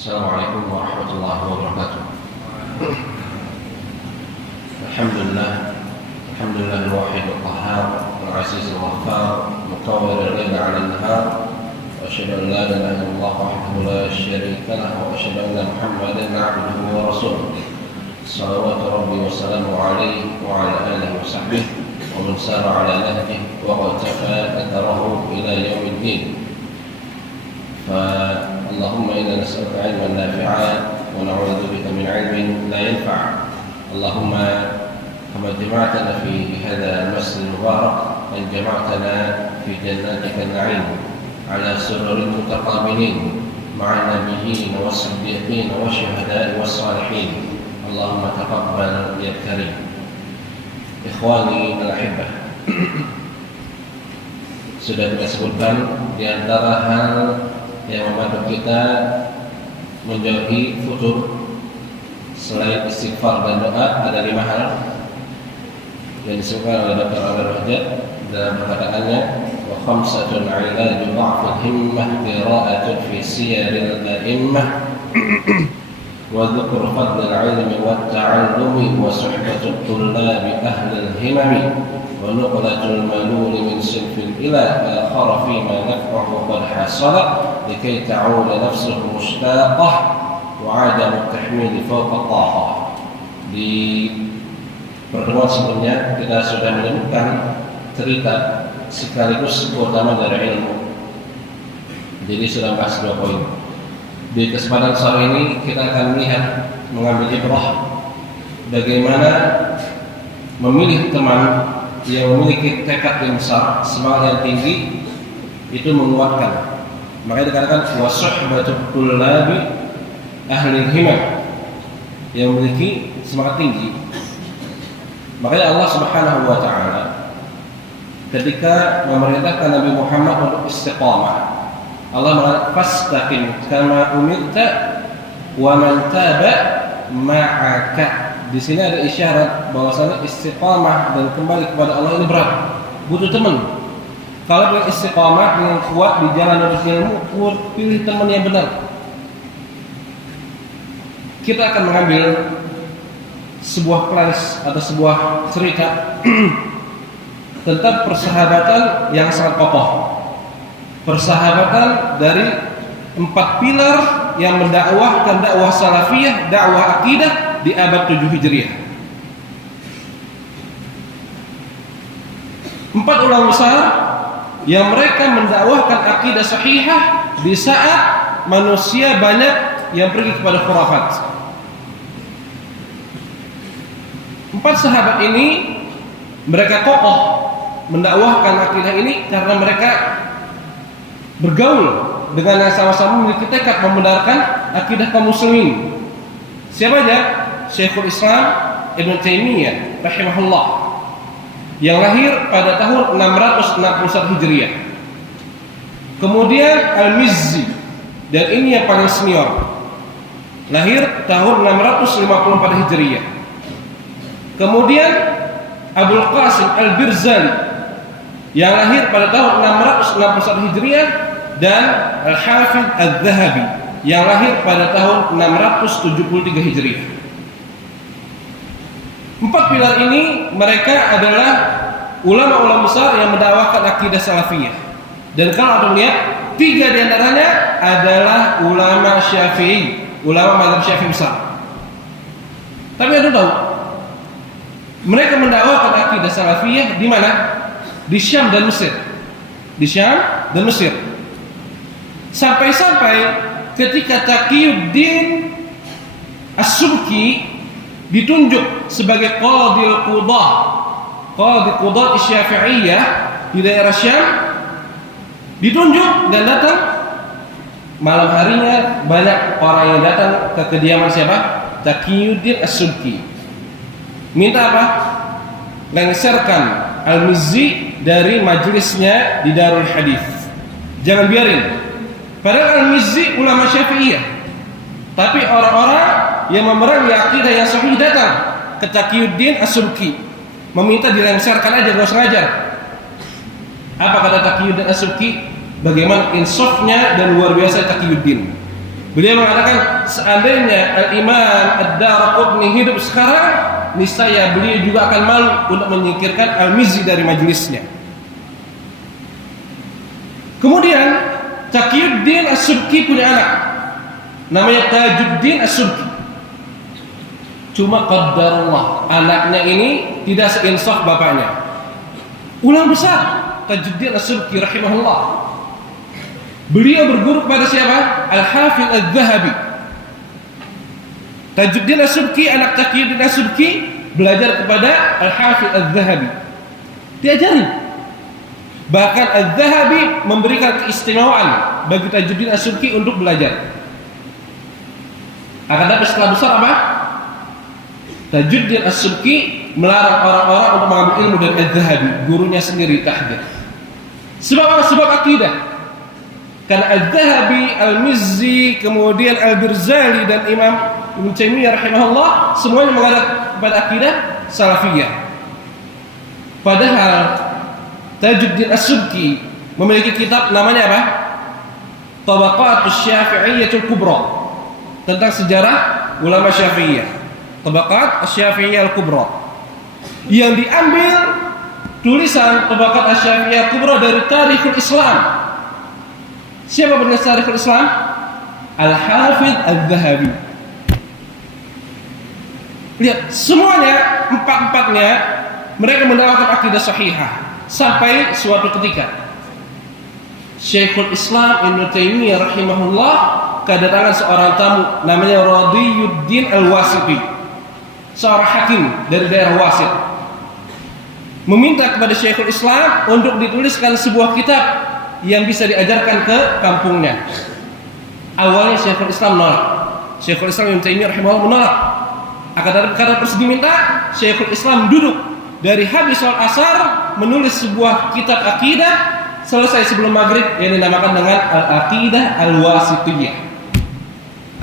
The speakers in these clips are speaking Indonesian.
Assalamualaikum warahmatullahi wabarakatuh. Alhamdulillah al-wahid al-qahhar al-aziz al-ghaffar mutawwir al-layl 'ala an-nahar wa asyhadu an la ilaha illallah wahdahu la syarika lahu wa asyhadu anna Muhammadan 'abduhu wa rasuluh. Shalawatu rabbi wa salamu alaihi wa ala alihi wa sahbihi wa man sara 'ala nahjihi wa qatafa atharahu ila yaumiddin. اللهم إنا نسألك علما نافعا ونعوذ بك من علم لا ينفع. اللهم كما جمعتنا في هذا المسجد المبارك أن جمعتنا في جناتك النعيم على سرر متقابلين مع النبيين والصديقين والشهداء والصالحين. اللهم تقبل يا كريم. إخواني الأحبة, sudah kita sebutkan di antara hal yang membantu kita menjauhi futur selain istighfar dan doa ada 5 hal yang disebutkan oleh Dr. Abdul Wahid dalam perkataannya, wa khamsatun 'ilaju dha'fil himmah qira'atun fi siyaril a'immah wa dzikru fadlil 'ilmi wat ta'allumi wa suhbatut tullabi ahlil himami wa nuqlatul maluli min sinfil ila akhara fima naf'uhu qad hasala likai ta'ula nafsuhu mushtaqah wa 'adamu tahmili fawqa tahah. Di pertemuan sebelumnya kita sudah menemukan cerita sekaligus keutamaan dari ilmu. Jadi sudah bahas 2 poin. Di kesempatan sore ini kita akan melihat, mengambil ibrah bagaimana memilih teman yang memiliki tekad yang besar, semangat yang tinggi, itu menguatkan. Makanya dikatakan wa suhbatut tullabi ahli himmah, yang memiliki semangat tinggi. Makanya Allah Subhanahu wa taala ketika memerintahkan Nabi Muhammad untuk istiqamah, Allah mengatakan fastaqim kama umirta wa man taba ma'aka. Di sini ada isyarat bahwasanya istiqamah dan kembali kepada Allah ini berat, butuh teman. Kalau ingin istiqamah dengan kuat di jalan menuju ilmu, pilih teman yang benar. Kita akan mengambil sebuah kelas atau sebuah cerita tentang persahabatan yang sangat kokoh. Persahabatan dari 4 pilar yang mendakwahkan dakwah salafiyah, dakwah akidah di abad 7 Hijriah. 4 ulama besar yang mereka mendakwahkan akidah sahihah di saat manusia banyak yang pergi kepada khurafat. 4 sahabat ini mereka kokoh mendakwahkan akidah ini karena mereka bergaul dengan yang sama-sama memiliki tekad membenarkan akidah kaum muslimin. Siapa aja? Syekhul Islam Ibn Taimiyah rahimahullah, yang lahir pada tahun 661 Hijriah. Kemudian Al-Mizzi, dan ini yang paling senior, lahir tahun 654 Hijriah. Kemudian Abul Qasim Al-Birzali, yang lahir pada tahun 661 Hijriah, dan Al-Hafidh Al-Dhahabi, yang lahir pada tahun 673 Hijriah. 4 pilar ini mereka adalah ulama-ulama besar yang mendakwahkan akidah salafiyah. Dan kalau Anda lihat, 3 di antaranya adalah ulama Syafi'i, ulama mazhab Syafi'i besar. Tapi Anda tahu, mereka mendakwahkan akidah salafiyah di mana? Di Syam dan Mesir. Di Syam dan Mesir. Sampai-sampai ketika Taqiyuddin As-Subki ditunjuk sebagai qadil qudah Syafi'iyah di daerah Syam, ditunjuk dan datang malam harinya banyak orang yang datang ke kediaman siapa? Taqiyuddin As-Subki. Minta apa? Lengserkan Al-Mizzi dari majelisnya di Darul Hadits. Jangan biarin. Padahal Al-Mizzi ulama Syafi'iyah, tapi orang-orang yang memerangi akidah yang sahih datang ke Taqiyuddin As-Subki, meminta dilengserkan aja, gak usah ngajar. Apa kata Taqiyuddin As-Subki? Bagaimana insafnya dan luar biasa Taqiyuddin. Beliau mengatakan seandainya Al-Imam Ad-Daraqutni hidup sekarang, niscaya beliau juga akan malu untuk menyingkirkan Al-Mizzi dari majelisnya. Kemudian Taqiyuddin As-Subki punya anak namanya Tajuddin As-Subki. Cuma qadarullah, anaknya ini tidak seinsaf bapaknya. Ulama besar Tajuddin As-Subki rahimahullah. Beliau berguru kepada siapa? Al-Hafidz Adz-Dzahabi. Tajuddin As-Subki, anak Taqiyuddin As-Subki, belajar kepada Al-Hafidz Adz-Dzahabi. Diajari. Bahkan Adz-Dzahabi memberikan keistimewaan bagi Tajuddin As-Subki untuk belajar. Akan tetapi setelah besar apa? Tajuddin As-Subki melarang orang-orang untuk mengambil ilmu dari Adz-Dzahabi, gurunya sendiri tahdzir. Sebab apa? Sebab akidah. Karena Adz-Dzahabi, Al-Mizzi, kemudian Al-Birzali dan Imam Ibnu Taimiyah rahimahullah semuanya mengarah kepada akidah salafiyah. Padahal Tajuddin As-Subki memiliki kitab namanya apa? Tabaqatus Syafi'iyyatul Kubra, tentang sejarah ulama Syafi'iyah. Tabaqat Asy-Syafi'iyyah Al-Kubra, yang diambil tulisan Tabaqat Asy-Syafi'iyyah Al-Kubra dari Tarikhul Islam. Siapa penulis Tarikhul Islam? Al-Hafidz Adz-Dzahabi. Lihat, semuanya empat-empatnya mereka mendakwakan akidah sahihah sampai suatu ketika Syekhul Islam Ibnu Taimiyah rahimahullah kedatangan seorang tamu namanya Radiyuddin Al-Wasiti, seorang hakim dari daerah Wasit, meminta kepada Syekhul Islam untuk dituliskan sebuah kitab yang bisa diajarkan ke kampungnya. Awalnya Syekhul Islam menolak. Syekhul Islam Ibnu Taimiyah rahimahullah menolak. Akan tetapi karena terus diminta, Syekhul Islam duduk dari habis sholat asar menulis sebuah kitab akidah selesai sebelum maghrib yang dinamakan dengan Al-Aqidah Al-Wasitiyah.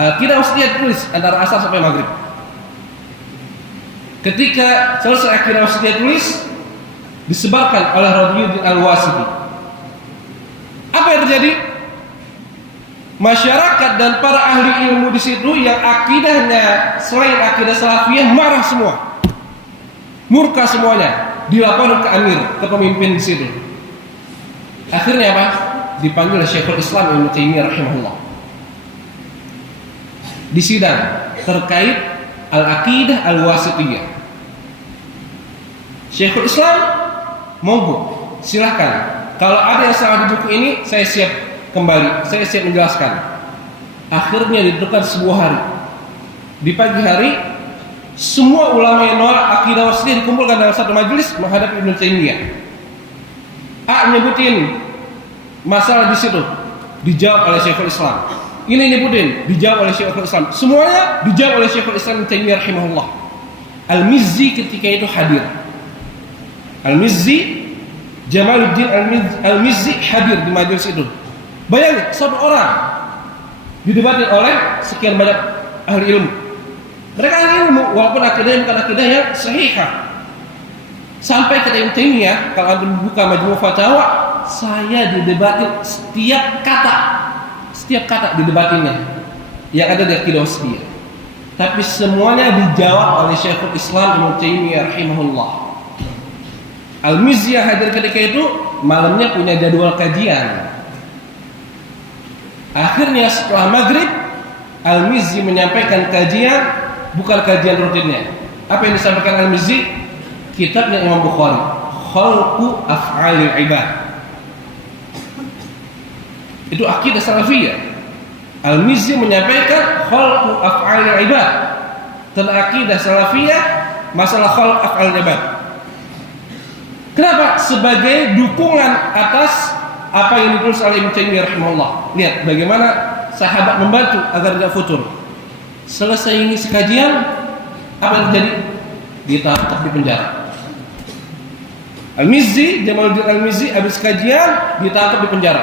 Al-Aqidah Al-Wasitiyah ditulis antara asar sampai maghrib. Ketika selesai Aqidah Al-Wasitiyah tulis, disebarkan oleh Radiyuddin Al-Wasiti. Apa yang terjadi? Masyarakat dan para ahli ilmu di situ yang akidahnya selain akidah salafiyah marah semua, murka semuanya, dilaporkan ke amir, ke pemimpin di situ. Akhirnya apa? Dipanggil oleh Syekhul Islam Ibnu Taimiyah rahimahullah di sidang terkait Al-Aqidah Al-Wasitiyah. Syekhul Islam, monggo, silahkan. Kalau ada yang salah di buku ini, saya siap kembali, saya siap menjelaskan. Akhirnya ditentukan sebuah hari. Di pagi hari, semua ulama yang nolak akidah wasitiyah dikumpulkan dalam satu majelis menghadap Ibnu Taimiyah. A nyebutin masalah di situ, dijawab oleh Syekhul Islam. Ini nyebutin, dijawab oleh Syekhul Islam. Semuanya dijawab oleh Syekhul Islam Ibnu Taimiyah rahimahullah. Al-Mizzi ketika itu hadir. Al-Mizzi, Jamaluddin Al-Mizzi hadir di majelis itu. Bayangin, satu orang didebatin oleh sekian banyak ahli ilmu. Mereka ahli ilmu, walaupun akidahnya bukan akidah yang sahihah. Sampai ke Ibnu Taimiyah, kalau anda buka Majmu' Fatawa, saya didebatin setiap kata didebatinnya yang ada di akidah wasitiyah. Tapi semuanya dijawab oleh Syekhul Islam Ibnu Taimiyah rahimahullah. Al-Mizzi hadir ketika itu, malamnya punya jadwal kajian. Akhirnya setelah maghrib, Al-Mizzi menyampaikan kajian, bukan kajian rutinnya. Apa yang disampaikan Al-Mizzi? Kitabnya Imam Bukhari, Khalqu Af'alil Ibad. Itu akidah salafiyah. Al-Mizzi menyampaikan Khalqu Af'alil Ibad, tentang akidah salafiyah, masalah Khalq Af'alil Ibad. Kenapa? Sebagai dukungan atas apa yang ditulis oleh Ibnu Taimiyah rahimahullah. Lihat bagaimana sahabat membantu agar tidak futur. Selesai ini kajian, apa yang terjadi? Ditangkap di penjara. Al-Mizzi, Jamaluddin Al-Mizzi habis kajian ditangkap di penjara.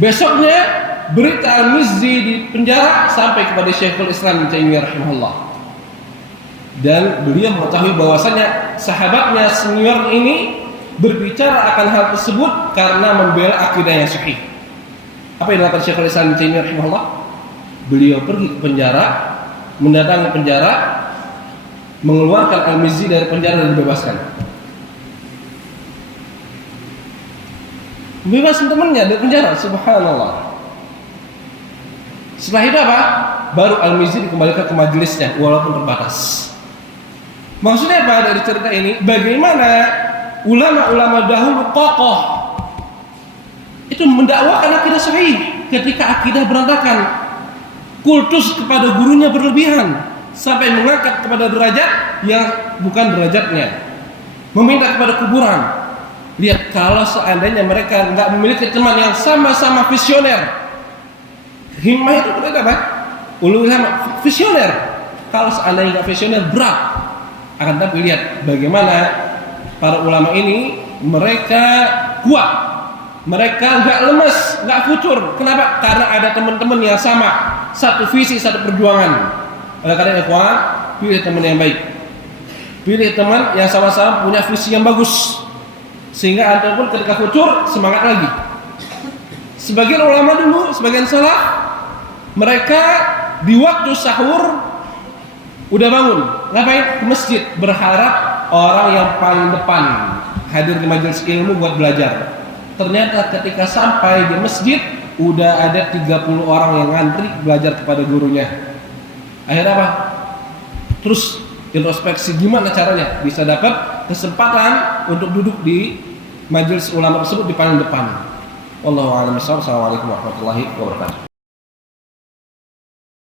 Besoknya berita Al-Mizzi di penjara sampai kepada Syekhul Islam Ibnu Taimiyah rahimahullah. Dan beliau mengetahui bahwasanya sahabatnya senior ini berbicara akan hal tersebut karena membela akidah yang sahih. Apa yang dilakukan Syekhul Islam Ibnu Taimiyah rahimahullah? Beliau pergi ke penjara, mendatangi penjara, mengeluarkan Al-Mizzi dari penjara dan dibebaskan. Bebas temannya dari penjara, subhanallah. Setelah itu apa? Baru Al-Mizzi dikembalikan ke majelisnya walaupun terbatas. Maksudnya apa dari cerita ini? Bagaimana ulama-ulama dahulu kokoh itu mendakwakan akidah sahih ketika akidah berantakan. Kultus kepada gurunya berlebihan sampai mengangkat kepada derajat yang bukan derajatnya, meminta kepada kuburan. Lihat, kalau seandainya mereka nggak memiliki teman yang sama-sama visioner, himmah itu berarti apa? Ulama visioner. Kalau seandainya nggak visioner berat. Akan tapi lihat bagaimana para ulama ini, mereka kuat, mereka nggak lemes, nggak futur. Kenapa? Karena ada teman-teman yang sama, satu visi, satu perjuangan. Oleh karena itu, pilih teman yang baik, pilih teman yang sama-sama punya visi yang bagus, sehingga antum pun ketika futur semangat lagi. Sebagian ulama dulu, sebagian salaf, mereka di waktu sahur udah bangun, ngapain? Ke masjid, berharap orang yang paling depan hadir di majelis ilmu buat belajar. Ternyata ketika sampai di masjid udah ada 30 orang yang ngantri belajar kepada gurunya. Akhirnya apa? Terus introspeksi, gimana caranya bisa dapat kesempatan untuk duduk di majelis ulama tersebut di paling depan. Wallahu a'lam bishawab. Assalamualaikum warahmatullahi wabarakatuh.